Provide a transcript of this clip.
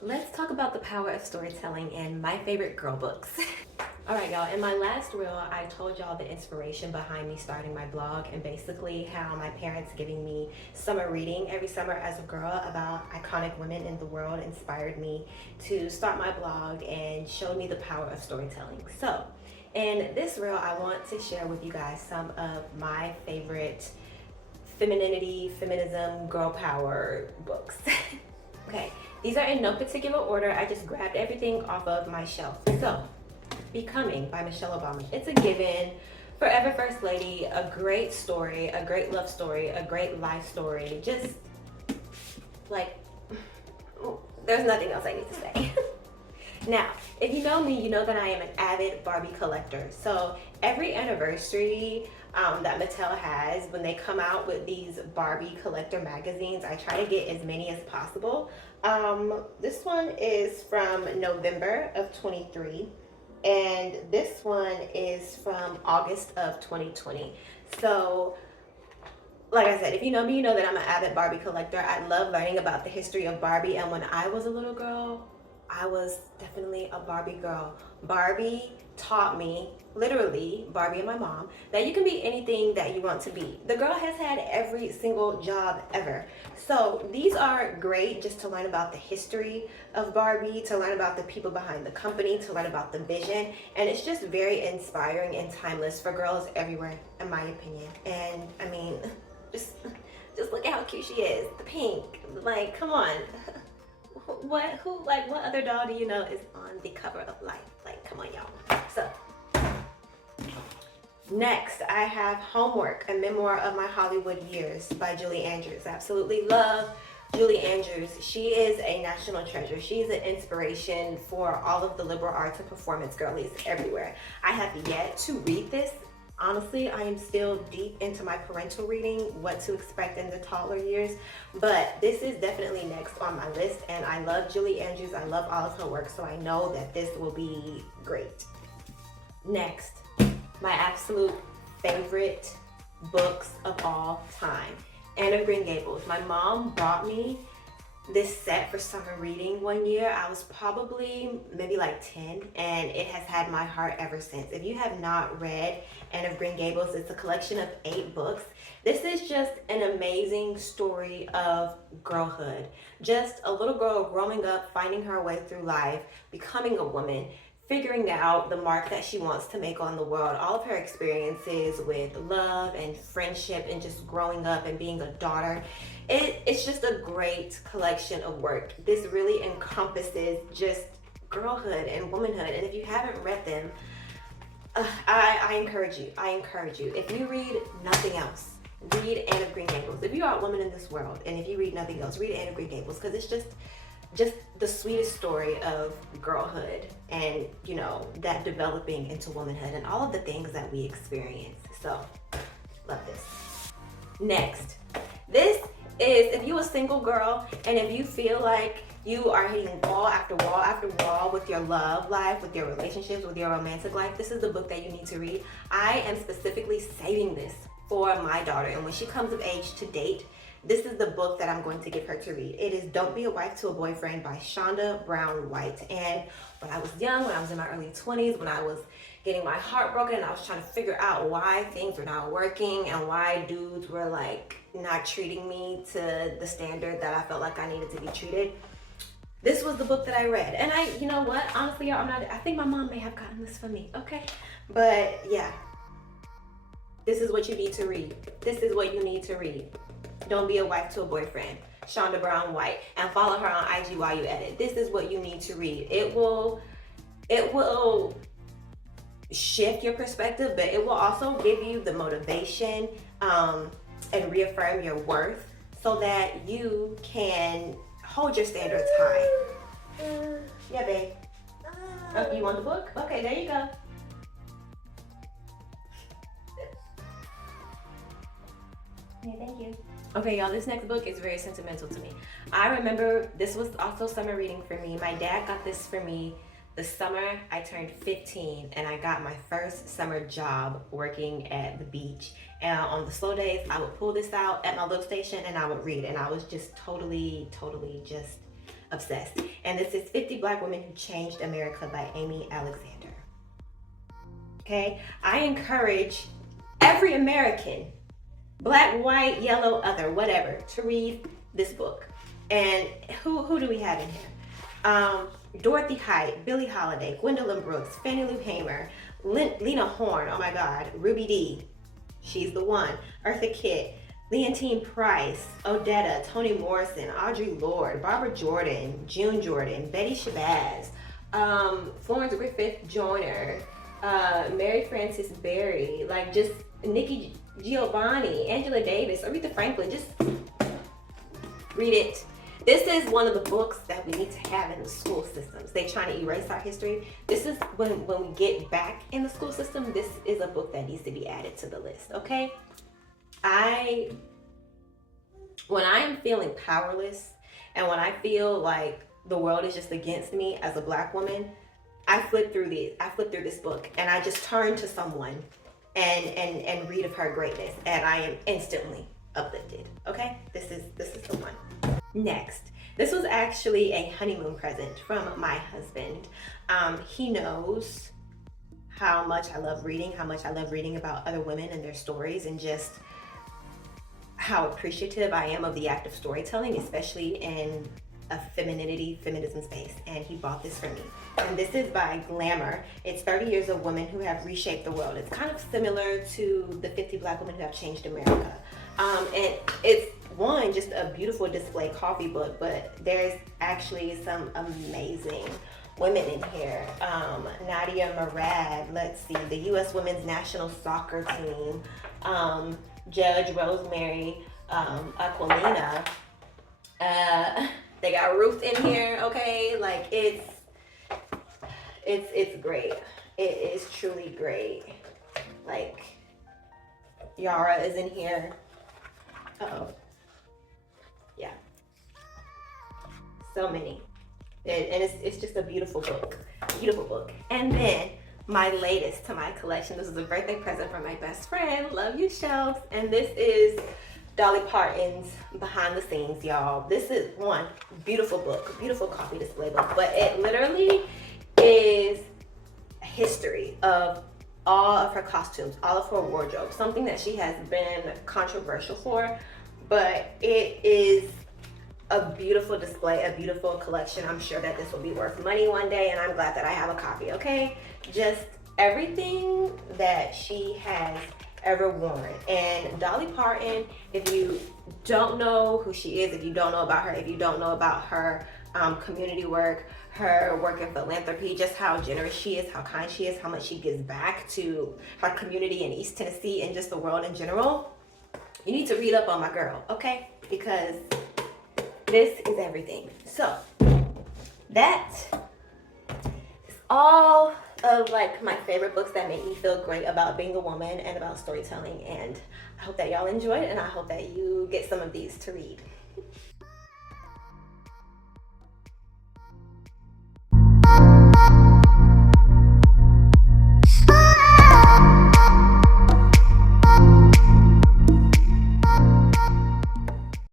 Let's talk about the power of storytelling and my favorite girl books. All right, y'all. In my last reel, I told y'all the inspiration behind me starting my blog and basically how my parents giving me summer reading every summer as a girl about iconic women in the world inspired me to start my blog and showed me the power of storytelling. So, in this reel, I want to share with you guys some of my favorite femininity, feminism, girl power books. Okay, these are in no particular order. I just grabbed everything off of my shelf. So, Becoming by Michelle Obama. It's a given. Forever First Lady, a great story, a great love story, a great life story. Just like, there's nothing else I need to say. Now, if you know me, you know that I am an avid Barbie collector. So every anniversary that Mattel has, when they come out with these Barbie collector magazines, I try to get as many as possible. This one is from November of 23, and this one is from August of 2020. So like I said, if you know me, you know that I'm an avid Barbie collector. I love learning about the history of Barbie. And when I was a little girl, I was definitely a Barbie girl. Barbie taught me, literally, Barbie and my mom, that you can be anything that you want to be. The girl has had every single job ever. So these are great just to learn about the history of Barbie, to learn about the people behind the company, to learn about the vision. And it's just very inspiring and timeless for girls everywhere, in my opinion. And I mean, just look at how cute she is. The pink, like, come on. What other doll do you know is on the cover of Life? Like, come on, y'all. So next, I have Homework, a memoir of my Hollywood years by Julie Andrews. I absolutely love Julie Andrews. She is a national treasure. She's an inspiration for all of the liberal arts and performance girlies everywhere. I have yet to read this. Honestly, I am still deep into my parental reading, what to expect in the toddler years, but this is definitely next on my list, and I love Julie Andrews. I love all of her work, so I know that this will be great. Next, my absolute favorite books of all time, Anne of Green Gables. My mom bought me this set for summer reading one year. I was probably maybe like 10, and it has had my heart ever since. If you have not read Anne of Green Gables, it's a collection of 8 books. This is just an amazing story of girlhood. Just a little girl growing up, finding her way through life, becoming a woman, figuring out the mark that she wants to make on the world, all of her experiences with love and friendship and just growing up and being a daughter. It's just a great collection of work. This really encompasses just girlhood and womanhood. And if you haven't read them, I encourage you. If you read nothing else, read Anne of Green Gables. If you are a woman in this world, and if you read nothing else, read Anne of Green Gables, because it's just the sweetest story of girlhood and, you know, that developing into womanhood and all of the things that we experience. So, love this. Next, this is if you're a single girl and if you feel like you are hitting wall after wall after wall with your love life, with your relationships, with your romantic life, this is the book that you need to read. I am specifically saving this for my daughter, and when she comes of age to date, this is the book that I'm going to give her to read. It is Don't Be a Wife to a Boyfriend by Shonda Brown White. And when I was young, when I was in my early 20s, when I was getting my heart broken and I was trying to figure out why things were not working and why dudes were like not treating me to the standard that I felt like I needed to be treated, this was the book that I read. And you know what? Honestly, I think my mom may have gotten this for me, okay? But yeah, this is what you need to read. This is what you need to read. Don't Be a Wife to a Boyfriend, Shonda Brown White, and follow her on IG while you edit. This is what you need to read. It will shift your perspective, but it will also give you the motivation and reaffirm your worth so that you can hold your standards high. Yeah, babe. Oh, you want the book? Okay, there you go. Yeah, thank you. Okay, y'all, this next book is very sentimental to me. I remember this was also summer reading for me. My dad got this for me the summer I turned 15, and I got my first summer job working at the beach. And on the slow days, I would pull this out at my little station and I would read. And I was just totally just obsessed. And this is 50 Black Women Who Changed America by Amy Alexander. Okay, I encourage every American, black, white, yellow, other, whatever, to read this book. And who do we have in here? Dorothy Height, Billie Holiday, Gwendolyn Brooks, Fannie Lou Hamer, Lena Horne, oh my God, Ruby Dee, she's the one, Eartha Kitt, Leontine Price, Odetta, Toni Morrison, Audre Lorde, Barbara Jordan, June Jordan, Betty Shabazz, Florence Griffith Joyner, Mary Frances Berry, like just Nikki Giovanni, Angela Davis, Aretha Franklin, just read it. This is one of the books that we need to have in the school systems. They're trying to erase our history. This is when we get back in the school system, this is a book that needs to be added to the list, okay? When I am feeling powerless and when I feel like the world is just against me as a Black woman, I flip through this book and I just turn to someone and read of her greatness, and I am instantly uplifted. Okay, this is the one. Next, this was actually a honeymoon present from my husband. He knows how much I love reading, about other women and their stories, and just how appreciative I am of the act of storytelling, especially in a feminism space. And he bought this for me. And this is by Glamour. It's 30 Years of Women Who Have Reshaped the World. It's kind of similar to the 50 Black Women Who Have Changed America. And it's just a beautiful display coffee book, but there's actually some amazing women in here. Nadia Murad, let's see, the U.S. Women's National Soccer Team, Judge Rosemary Aquilina. They got Ruth in here, okay? Like it's great. It is truly great. Like Yara is in here. Uh-oh. Yeah. So many. And it's just a beautiful book. Beautiful book. And then my latest to my collection. This is a birthday present from my best friend. Love you, Shelves. And this is Dolly Parton's Behind the Scenes, y'all. This is one beautiful book, beautiful coffee display book, but it literally is a history of all of her costumes, all of her wardrobe, something that she has been controversial for, but it is a beautiful display, a beautiful collection. I'm sure that this will be worth money one day, and I'm glad that I have a copy, okay? Just everything that she has ever worn. And Dolly Parton, if you don't know who she is, if you don't know about her, if you don't know about her community work, her work in philanthropy, just how generous she is, how kind she is, how much she gives back to her community in East Tennessee and just the world in general, you need to read up on my girl, okay? Because this is everything. So that is all of like my favorite books that make me feel great about being a woman and about storytelling. And I hope that y'all enjoyed, and I hope that you get some of these to read.